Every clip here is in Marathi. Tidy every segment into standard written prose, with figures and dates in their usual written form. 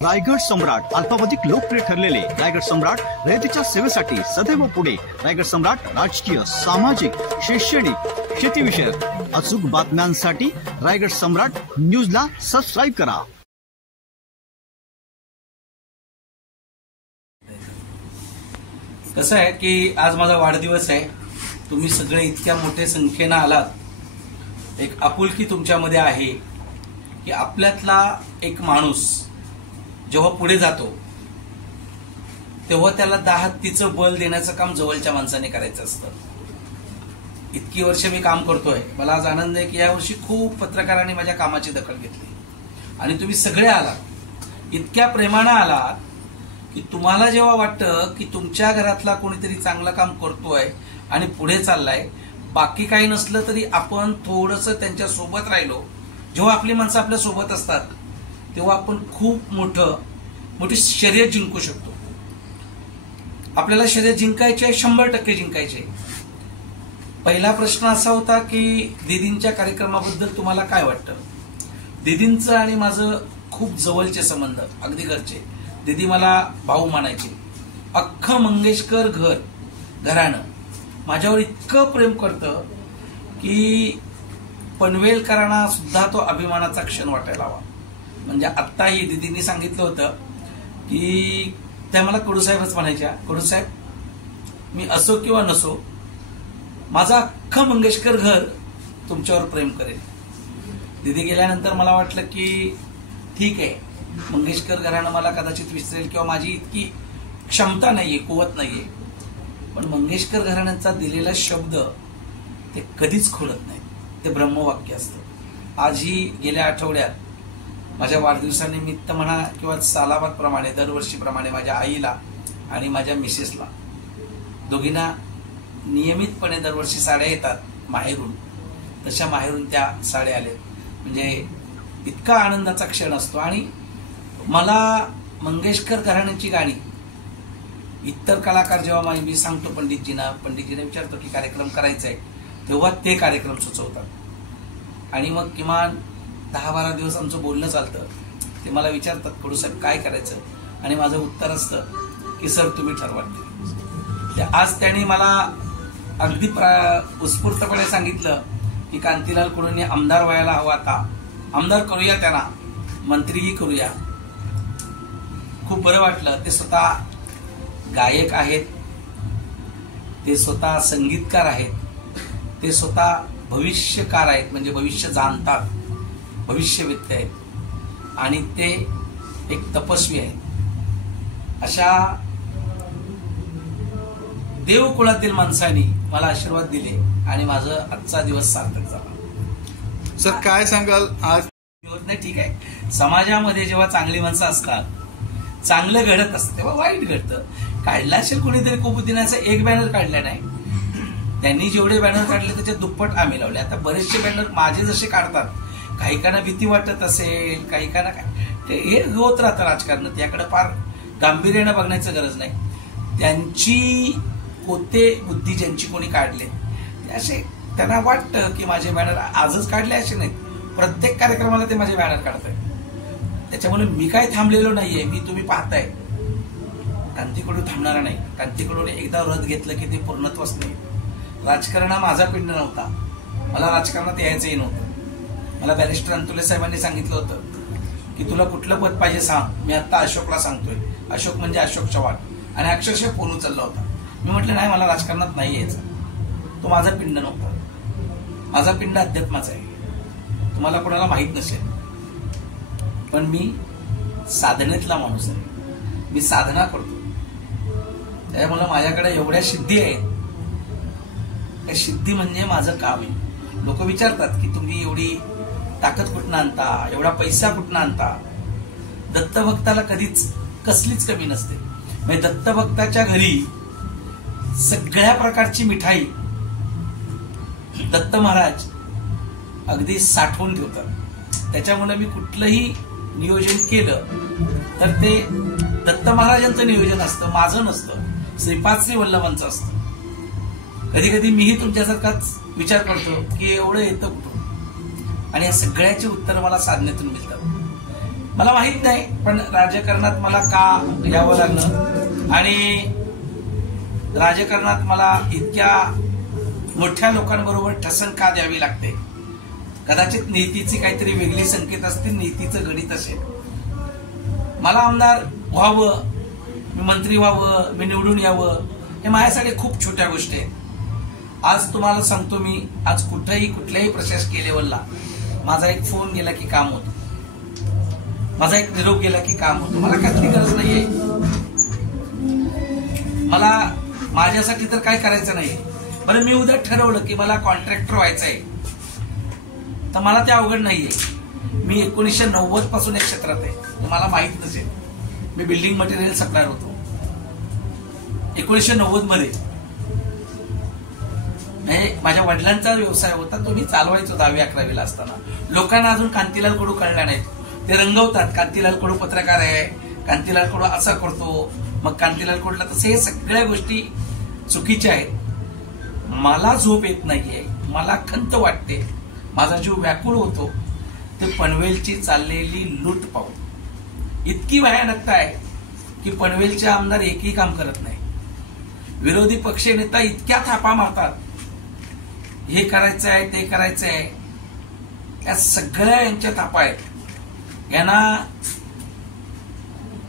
रायगड सम्राट अल्पावधीत लोकप्रिय ठरलेले रायगड सम्राट रयतेच्या सेवेसाठी सदैव पुढे. रायगड सम्राट राजकीय, सामाजिक, शैक्षणिक, शेतीविषयक अचूक बातम्यांसाठी रायगड सम्राट न्यूजला सबस्क्राईब करा. कसं आहे की आज माझा वाढदिवस आहे. तुम्ही सगळे इतक्या मोठ्या संख्येनं आलात. एक आपुलकी तुमच्यामध्ये आहे की आपल्यातला एक माणूस जेव्हा पुढे जातो तेव्हा त्याला 10 हत्तीचं बल देण्याचं काम जवळच्या माणसाने करायचं असतं. इतकी वर्ष मी काम करतोय. मला आज आनंद आहे की यावर्षी खूप पत्रकारांनी माझ्या कामाची दखल घेतली आणि तुम्ही सगळे आलात. इतक्या प्रेमानं आलात की तुम्हाला जेव्हा वाटतं की तुमच्या घरातला कोणीतरी चांगलं काम करतोय आणि पुढे चाललाय, बाकी काही नसलं तरी आपण थोडंसं त्यांच्या सोबत राहिलो, जेव्हा आपली माणसं आपल्या सोबत असतात तेव्हा आपण खूप मोठी शर्यत जिंकू शकतो. आपल्याला शर्यत जिंकायचे 100% जिंकायचे. पहिला प्रश्न असा होता की दीदींच्या कार्यक्रमाबद्दल तुम्हाला काय वाटतं. दीदींचं आणि माझं खूप जवळचे संबंध, अगदी घरचे. दीदी मला भाऊ मानायचे. अख्खं मंगेशकर घराणं माझ्यावर इतकं प्रेम करतं की पनवेलकरांना सुद्धा तो अभिमानाचा क्षण वाटायला हवा. म्हणजे आत्ताही दीदींनी सांगितलं होतं की त्या मला कडूसाहेबच म्हणायच्या. कडूसाहेब, मी असो किंवा नसो, माझं अख्खं मंगेशकर घर तुमच्यावर प्रेम करेल. दीदी गेल्यानंतर मला वाटलं की ठीक आहे, मंगेशकर घराणं मला कदाचित विसरेल किंवा माझी इतकी क्षमता नाहीये, कुवत नाहीये, पण मंगेशकर घराण्यांचा दिलेला शब्द ते कधीच खोलत नाही. ते ब्रह्मवाक्य असतं. आजही गेल्या आठवड्यात माझ्या वाढदिवसानिमित्त म्हणा किंवा सालाबाद प्रमाणे दरवर्षीप्रमाणे माझ्या आईला आणि माझ्या मिसेसला दोघींना नियमितपणे दरवर्षी साड्या येतात माहेरून. तशा माहेरून त्या साड्या आल्या. म्हणजे इतका आनंदाचा क्षण असतो. आणि मला मंगेशकर घराण्याची गाणी इतर कलाकार जेव्हा मी सांगतो पंडितजींना विचारतो की कार्यक्रम करायचा आहे, तेव्हा ते कार्यक्रम सुचवतात. आणि मग किमान 10-12 दिवस आमचं बोलणं चालतं. ते मला विचारतात, कडूसाहेब काय करायचं, आणि माझं उत्तर असतं की सर तुम्ही ठरवा. आज त्यांनी मला अगदी उत्स्फूर्तपणे सांगितलं की कांतीलाल कडूंनी आमदार व्हायला हवा. आता आमदार करूया, त्यांना मंत्रीही करूया. खूप बरं वाटलं. ते स्वतः गायक आहेत, ते स्वतः संगीतकार आहेत, ते स्वतः भविष्यकार आहेत, म्हणजे भविष्य जाणतात, भविष्यवेत्ते आहेत, आणि ते एक तपस्वी आहेत. अशा देवकुळातील माणसांनी मला आशीर्वाद दिले आणि माझा आजचा दिवस सार्थक झाला. सर काय सांगाल आज. नाही, ठीक आहे. समाजामध्ये जेव्हा चांगली माणसं असतात, चांगलं घडत असतं, तेव्हा वाईट घडतं. काढला असेल कोणीतरी कुबुद्दीनाचा एक बॅनर काढला नाही. त्यांनी जेवढे बॅनर काढले त्याच्या दुप्पट आम्ही लावले. आता बरेचसे बॅनर माझे जसे काढतात, काहीकांना भीती वाटत असेल, काहीकांना काय, ते हे होत राहतं राजकारणात. याकडे फार गांभीर्यानं बघण्याची गरज नाही. त्यांची कोते बुद्धी ज्यांची कोणी काढले ते असे, त्यांना वाटतं की माझे बॅनर आजच काढले असे नाहीत, प्रत्येक कार्यक्रमाला ते माझे बॅनर काढताय. त्याच्यामुळे मी काय थांबलेलो नाहीये. मी तुम्ही पाहताय क्रांतीकडून थांबणारा नाही. क्रांतीकडून एकदा रथ घेतलं की ते पूर्णत्वच नाही. राजकारण हा माझा पिंड नव्हता. मला राजकारणात यायचंही नव्हतं. मला बॅरिस्टर अंतुले साहेबांनी सांगितलं होतं की तुला कुठलं पद पाहिजे सांग. मी आता अशोकला सांगतोय. अशोक म्हणजे अशोक चव्हाण. आणि अक्षरशः फोन उचलला होता. मी म्हटलं नाही, मला राजकारणात नाही यायचं. तो माझा पिंड नव्हता. माझा पिंड अध्यात्माचा आहे. तुम्हाला कोणाला माहित नसेल, पण मी साधनेतला माणूस आहे. मी साधना करतो. त्यामुळे माझ्याकडे एवढ्या सिद्धी आहेत. त्या सिद्धी म्हणजे माझं काम आहे. लोक विचारतात की तुम्ही एवढी ताकद कुठनं आणता, एवढा पैसा कुठनं आणता. दत्तभक्ताला कधीच कसलीच कमी नसते. म्हणजे दत्तभक्ताच्या घरी सगळ्या प्रकारची मिठाई दत्त महाराज अगदी साठवून ठेवतात. त्याच्यामुळे मी कुठलंही नियोजन केलं तर ते दत्त महाराजांचं नियोजन असतं, माझं नसतं. श्रीपाद श्री वल्लभांचं असतं. कधी कधी मीही तुमच्यासारखाच विचार करतो, की एवढं येतं कुठून, आणि या सगळ्याची उत्तर मला साधनेतून मिळतात. मला माहित नाही, पण राजकारणात मला का यावं लागलं आणि राजकारणात मला इतक्या मोठ्या लोकांबरोबर ठसन का द्यावी लागते? कदाचित नीतीची काहीतरी वेगळी संकेत असतील, नीतीचं गणित असेल. मला आमदार व्हावं, मी मंत्री व्हावं, मी निवडून यावं, हे माझ्यासाठी खूप छोट्या गोष्टी आहेत. आज तुम्हाला सांगतो, मी आज कुठल्याही प्रशासकीय लेवलला माझा एक फोन गेला की काम होतं, माझा एक निरोप गेला की काम होतं. मला कसली गरज नाहीये, मला माझ्यासाठी तर काय करायचं नाही. बरं, मी उद्या ठरवलं की मला कॉन्ट्रॅक्टर व्हायचं आहे, तर मला ते अवघड नाहीये. मी 1990 पासून या क्षेत्रात आहे, तुम्हाला माहित नसेल. मी बिल्डिंग मटेरियल सप्लायर होतो 1990 मध्ये. माझ्या वडिलांचा व्यवसाय होता, तो मी चालवायचो 10वी-11वीला असताना. लोकांना अजून कांतीलाल कडू कळला नाही, ते रंगवतात कांतीलाल कडू पत्रकार आहे, कांतीलाल कडू असा करतो, मग कांतीलाल कडूला तसे. हे सगळ्या गोष्टी चुकीच्या आहेत. मला झोप येत नाहीये, मला खंत वाटते, माझा जीव व्याकुळ होतो ते पनवेलची चाललेली लूट पाहून. इतकी भयानकता आहे की पनवेलचे आमदार एकही काम करत नाही. विरोधी पक्ष नेता इतक्या थापा मारतात, हे करायचं आहे, ते करायचं आहे. या सगळ्या यांच्या थापा आहेत. यांना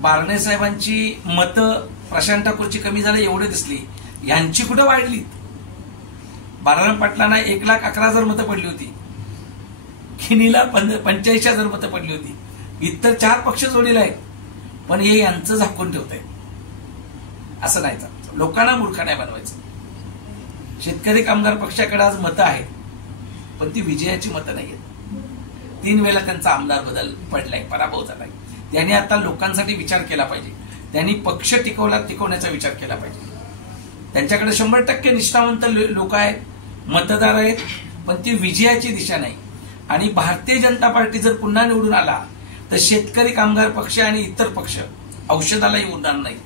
बारणे साहेबांची मतं प्रशांत ठाकूरची कमी झाली एवढे दिसली, यांची कुठे वाढली? बाळाराम पाटलांना 1,11,000 मतं पडली होती, खिनीला 85,000 मतं पडली होती. इतर 4 पक्ष जोडीला आहेत, पण हे यांचं झाकून ठेवतंय. असं नाही चालतं, लोकांना मूर्ख नाही बनवायचं. शेतकरी कामगार पक्षाकडे आज मतं आहेत, पण ती विजयाची मतं नाहीयेत. 3 वेळा त्यांचा आमदार बदल पडलाय, पराभव झालाय. त्यांनी आता लोकांसाठी विचार केला पाहिजे. त्यांनी पक्ष टिकवण्याचा विचार केला पाहिजे. त्यांच्याकडे 100% निष्ठावंत लोक आहेत, मतदार आहेत, पण ती विजयाची दिशा नाही. आणि भारतीय जनता पार्टी जर पुन्हा निवडून आला तर शेतकरी कामगार पक्ष आणि इतर पक्ष औषधालाही उरणार नाही.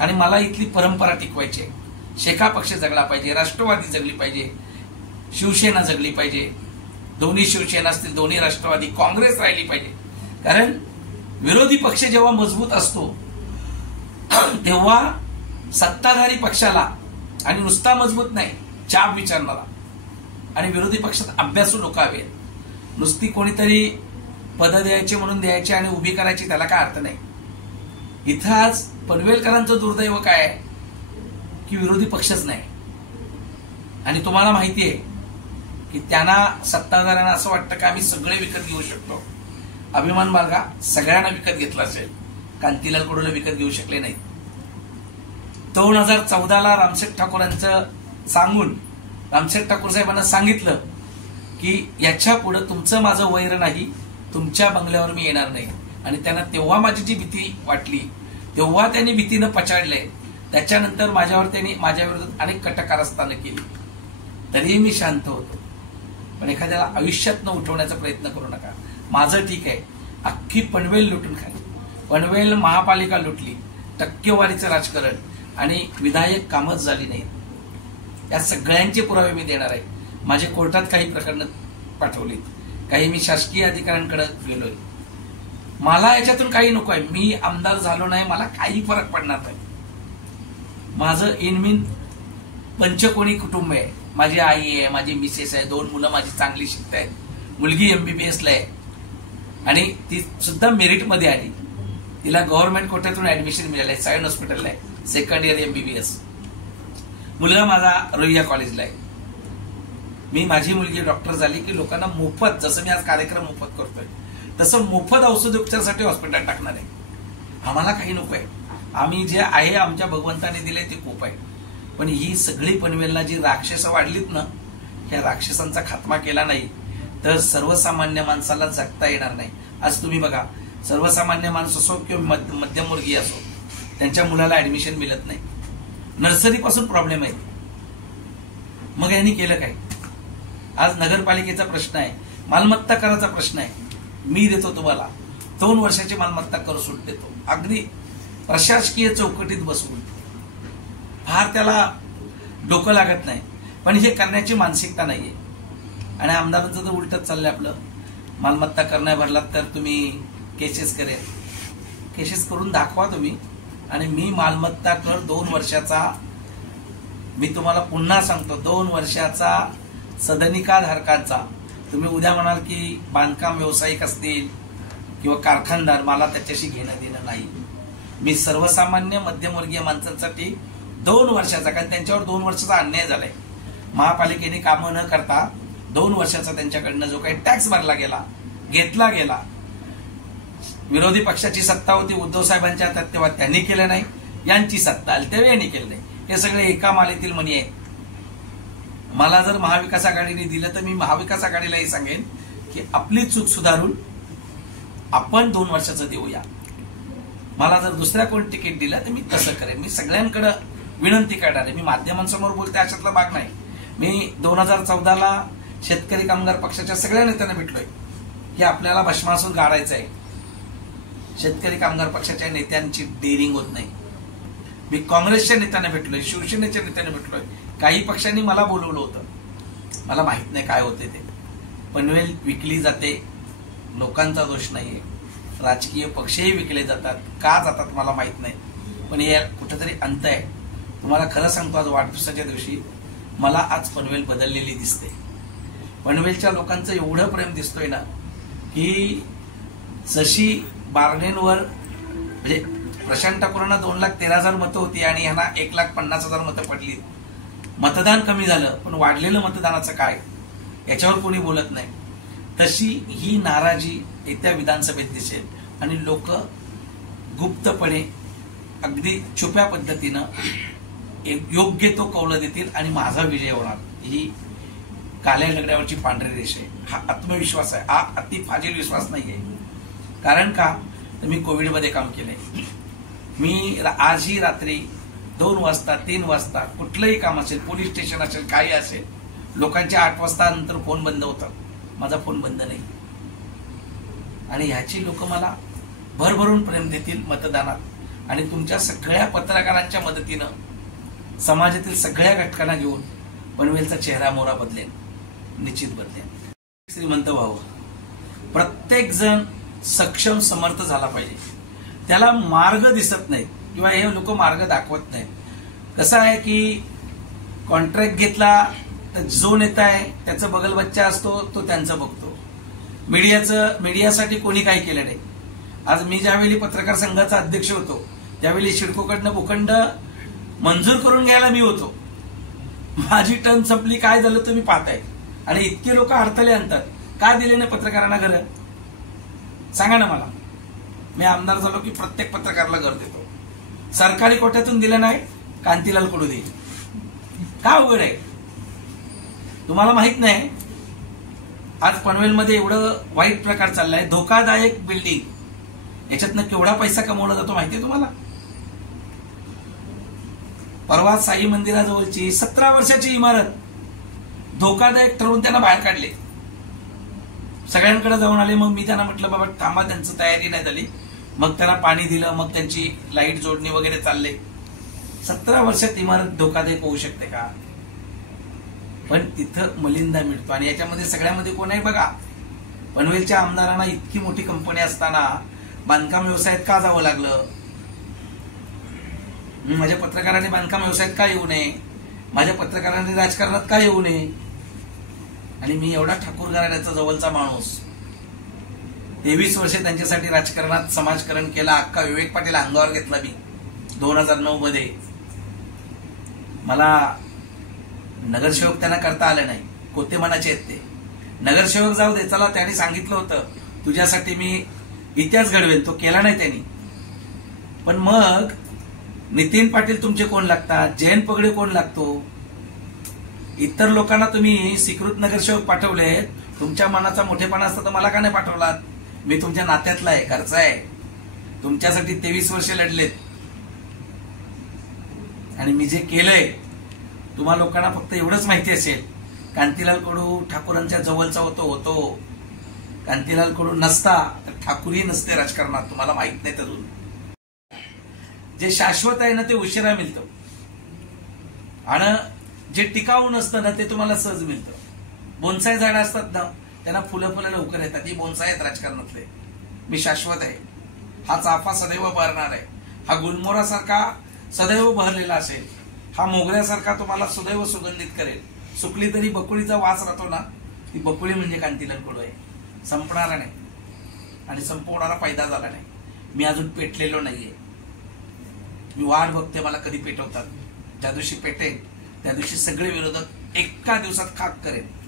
आणि मला इथली परंपरा टिकवायची आहे. शेका पक्ष जगला पाहिजे, राष्ट्रवादी जगली पाहिजे, शिवसेना जगली पाहिजे, दोन्ही शिवसेना असतील, दोन्ही राष्ट्रवादी, काँग्रेस राहिली पाहिजे. कारण विरोधी पक्ष जेव्हा मजबूत असतो तेव्हा सत्ताधारी पक्षाला, आणि नुसता मजबूत नाही, चाप विचारणारा आणि विरोधी पक्षात अभ्यासू लोक हवे. नुसती कोणीतरी पद द्यायची म्हणून द्यायची आणि उभी करायची, त्याला काय अर्थ नाही. इथं आज पनवेलकरांचं दुर्दैव काय आहे की विरोधी पक्षच नाही. आणि तुम्हाला माहिती आहे की त्यांना, सत्ताधाऱ्यांना असं वाटतं की आम्ही सगळे विकत घेऊ शकतो. अभिमान बाळगा, सगळ्यांना विकत घेतला असेल, कांतीलाल कडूला विकत घेऊ शकले नाहीत. 2014ला रामशेठ ठाकूरांचं सांगून रामशेठ ठाकूर साहेबांना सांगितलं की याच्या पुढे तुमचं माझं वैर नाही, तुमच्या बंगल्यावर मी येणार नाही. आणि त्यांना तेव्हा माझी जी भीती वाटली, तेव्हा त्यांनी भीतीनं पछाडलंय. त्याच्यानंतर माझ्या विरोधात अनेक कटकारस्थानं केली, तरीही मी शांत होतो. पण एखाद्याला आयुष्यातनं उठवण्याचा प्रयत्न करू नका. माझं ठीक आहे, अख्खी पनवेल लुटून खाली, पनवेल महापालिका लुटली, टक्केवारीचं राजकारण आणि विधायक कामच झाली नाही. या सगळ्यांचे पुरावे मी देणार आहे. माझे कोर्टात काही प्रकरणं पाठवलीत, काही मी शासकीय अधिकाऱ्यांकडे गेलोय. मला याच्यातून काही नको आहे. मी आमदार झालो नाही, मला काही फरक पडणार नाही. माझं इनमिन पंचकोणी कुटुंब आहे. माझी आई आहे, माझी मिसेस आहे, 2 मुलं माझी चांगली शिकत आहेत. मुलगी MBBS ला आहे आणि ती सुद्धा मेरिटमध्ये आली. तिला गव्हर्नमेंट कोट्यातून ऍडमिशन मिळालंय, सायन हॉस्पिटलला आहे, 2nd इयर MBBS. मुलगा माझा रोहिया कॉलेजला आहे. माझी मुलगी डॉक्टर झाली की लोकांना मोफत, जसं मी आज कार्यक्रम मोफत करतोय तसं मोफत औषधोपचारासाठी हॉस्पिटल टाकणार आहे. आम्हाला काही नको आहे. आम्ही जे आहे आमच्या भगवंताने दिले ते खूप आहे. पण ही सगळी पनवेलला जी राक्षसं वाढलीत ना, ह्या राक्षसांचा खात्मा केला नाही तर सर्वसामान्य माणसाला जगता येणार नाही. आज तुम्ही बघा, सर्वसामान्य माणूस असो किंवा मध्यमवर्गीय असो, त्यांच्या मुलाला ऍडमिशन मिळत नाही. नर्सरीपासून प्रॉब्लेम आहे. मग यांनी केलं काय? आज नगरपालिकेचा प्रश्न आहे, मालमत्ता कराचा प्रश्न आहे. मी देतो तुम्हाला 2 वर्षाची मालमत्ता कर सूट देतो, अगदी प्रशासकीय चौकटीत बसवून. फार त्याला डोकं लागत नाही, पण हे करण्याची मानसिकता नाहीये. आणि आमदारांचं तर उलटच चाललंय आपलं. मालमत्ता कर नाही भरलात तर तुम्ही केसेस करेल. केसेस करून दाखवा तुम्ही. आणि मी मालमत्ता कर 2 वर्षाचा, मी तुम्हाला पुन्हा सांगतो, 2 वर्षाचा सदनिकाधारकांचा. तुम्ही उद्या म्हणाल की बांधकाम व्यावसायिक असतील किंवा कारखानदार, मला त्याच्याशी घेणं देणं नाही. मी सर्वसामान्य मध्यमवर्गीय माणसांसाठी 2 वर्षाचा, कारण त्यांच्यावर 2 वर्षाचा अन्याय झालाय. महापालिकेने कामं न करता 2 वर्षाचा त्यांच्याकडनं जो काही टॅक्स भरला गेला, घेतला गेला. विरोधी पक्षाची सत्ता होती उद्धव साहेबांच्या हातात, तेव्हा त्यांनी केलं नाही. यांची सत्ता आली तेव्हा यांनी केलं नाही. हे सगळे एका मालेतील मणी आहेत. मला जर महाविकास आघाडीने दिलं तर मी महाविकास आघाडीलाही सांगेन की आपली चूक सुधारून आपण 2 वर्षाचं देऊया. मला जर दुसऱ्या कोणी तिकीट दिलं तर मी तसं करेन. मी सगळ्यांकडे विनंती करणार आहे. मी माध्यमांसमोर बोलते अशातला भाग नाही. मी 2014ला शेतकरी कामगार पक्षाच्या सगळ्या नेत्यांना भेटलोय की आपल्याला भस्मासून गाडायचं आहे. शेतकरी कामगार पक्षाच्या नेत्यांची डेअरिंग होत नाही. मी काँग्रेसच्या नेत्यांना भेटलोय, शिवसेनेच्या नेत्यांना भेटलोय. काही पक्षांनी मला बोलवलं होतं. मला माहित नाही काय होते ते. पनवेल विकली जाते, लोकांचा दोष नाहीये. राजकीय पक्षही विकले जातात, का जातात मला माहित नाही. पण हे कुठेतरी अंत आहे. तुम्हाला खरं सांगतो, आज वाढदिवसाच्या दिवशी मला आज पनवेल बदललेली दिसते. पनवेलच्या लोकांचं एवढं प्रेम दिसतोय ना की जशी बार्नेनवर, म्हणजे प्रशांत ठाकूरांना 2,13,000 मतं होती आणि ह्यांना 1,50,000 मतं पडली. मतदान कमी झालं, पण वाढलेलं मतदानाचं काय याच्यावर कोणी बोलत नाही. तशी ही नाराजी येत्या विधानसभेत दिसेल आणि लोक गुप्तपणे अगदी छुप्या पद्धतीनं योग्य तो कौल देतील आणि माझा विजय होणार. ही काल्या दगडावरची पांढरी रेष आहे. हा आत्मविश्वास आहे. हा अति फाजील विश्वास नाहीये. कारण का, तर मी कोविडमध्ये काम केलंय. मी आजही रात्री 2 वाजता 3 वाजता कुठलंही काम असेल, पोलीस स्टेशन असेल, काही असेल, लोकांच्या 8 वाजता नंतर फोन बंद होतात. माझा फोन बंद नाही. आणि ह्याची लोक मला भरभरून प्रेम देतील मतदानात. आणि तुमच्या सगळ्या पत्रकारांच्या मदतीनं समाजातील सगळ्या घटकांना घेऊन पनवेलचा चेहरा मोहरा बदलेन, निश्चित बदलेन. श्रीमंत व्हावं. प्रत्येक जण सक्षम समर्थ झाला पाहिजे. त्याला मार्ग दिसत नाही किंवा हे लोक मार्ग दाखवत नाहीत. कसं आहे की कॉन्ट्रॅक्ट घेतला तर जो नेता आहे त्याचं बगल बच्चा असतो, तो त्यांचं बघतो. मीडियासाठी कोणी काही केलं नाही. आज मी ज्यावेळी पत्रकार संघाचा अध्यक्ष होतो त्यावेळी सिडकोकडनं भूखंड मंजूर करून घ्यायला मी होतो. माझी टर्न संपली, काय झालं तुम्ही पाहताय. आणि इतके लोक हरताले आणतात. का दिले नाही पत्रकारांना घर? सांगा ना मला. मी आमदार झालो की प्रत्येक पत्रकाराला घर देतो. सरकारी कोट्यातून दिलं नाही, कांतीलाल कडू दे. का उघड आहे? तुम्हाला माहित नाही आज पनवेलमध्ये एवढं वाईट प्रकार चाललाय, धोकादायक बिल्डिंग, याच्यातनं केवढा पैसा कमवला जातो माहितीये तुम्हाला? परवा साई मंदिराजवळची 17 वर्षाची इमारत धोकादायक ठरवून त्यांना बाहेर काढले. सगळ्यांकडे जाऊन आले. मग मी त्यांना म्हटलं बाबा थांबा, त्यांची तयारी नाही झाली. मग त्यांना पाणी दिलं, मग त्यांची लाईट जोडणी वगैरे चालले. 17 वर्षात इमारत धोकादायक होऊ शकते का? पण तिथं मलिंदा मिळतो. आणि याच्यामध्ये सगळ्यामध्ये कोण आहे बघा, पनवेलच्या आमदारांना इतकी मोठी कंपनी असताना बांधकाम व्यवसायात का जावं लागलं? माझ्या पत्रकारांनी बांधकाम व्यवसायात का येऊ नये? माझ्या पत्रकारांनी राजकारणात का येऊ नये? आणि मी एवढा ठाकूर घराण्याचा जवळचा माणूस, 23 वर्षे त्यांच्यासाठी राजकारणात समाजकारण केला. अक्का विवेक पाटील अंगावर घेतला मी 2009 मध्ये. मला नगरसेवक त्यांना करता आलं नाही. कोते मनाचे आहेत ते. नगरसेवक जाऊ दे, चला त्यांनी सांगितलं होतं तुझ्यासाठी मी इतिहास घडवेन, तो केला नाही त्यांनी. पण मग नितीन पाटील तुमचे कोण लागतात? जयंत पगडे कोण लागतो? इतर लोकांना तुम्ही स्वीकृत नगरसेवक पाठवले. तुमच्या मनाचा मोठेपणा असता तर मला का नाही पाठवलात? मी तुमच्या नात्यातला आहे, घरचा आहे. तुमच्यासाठी 23 वर्षे लढलेत. आणि मी जे केलंय, तुम्हा लोकांना फक्त एवढंच माहिती असेल, कांतीलाल कडू ठाकूरांच्या जवळचा होतो. कांतीलाल कडू नसता तर ठाकूरही नसते राजकारणात. तुम्हाला माहित नाही अजून. जे शाश्वत आहे ना ते उशिरा मिळतं, आणि जे टिकाऊ नसतं ना ते तुम्हाला सहज मिळतं. बोनसाय झाडं असतात ना, त्यांना फुलं लवकर येतात. ही बोनसाय आहेत राजकारणातले. मी शाश्वत आहे. हा चाफा सदैव बहरणार आहे. हा गुलमोहरासारखा सदैव बहरलेला असेल. हा मोगऱ्यासारखा तुम्हाला सदैव सुगंधित करेल. सुकली तरी बकुळीचा वास राहतो ना, ती बकुळी म्हणजे कांतीलाल कडू आहे. संपणारा नाही आणि संपवणारा फायदा झाला नाही. मी अजून पेटलेलो नाहीये. मी वाट बघते मला कधी पेटवतात. ज्या दिवशी पेटेल त्या दिवशी सगळे विरोधक एका दिवसात खाक करेल.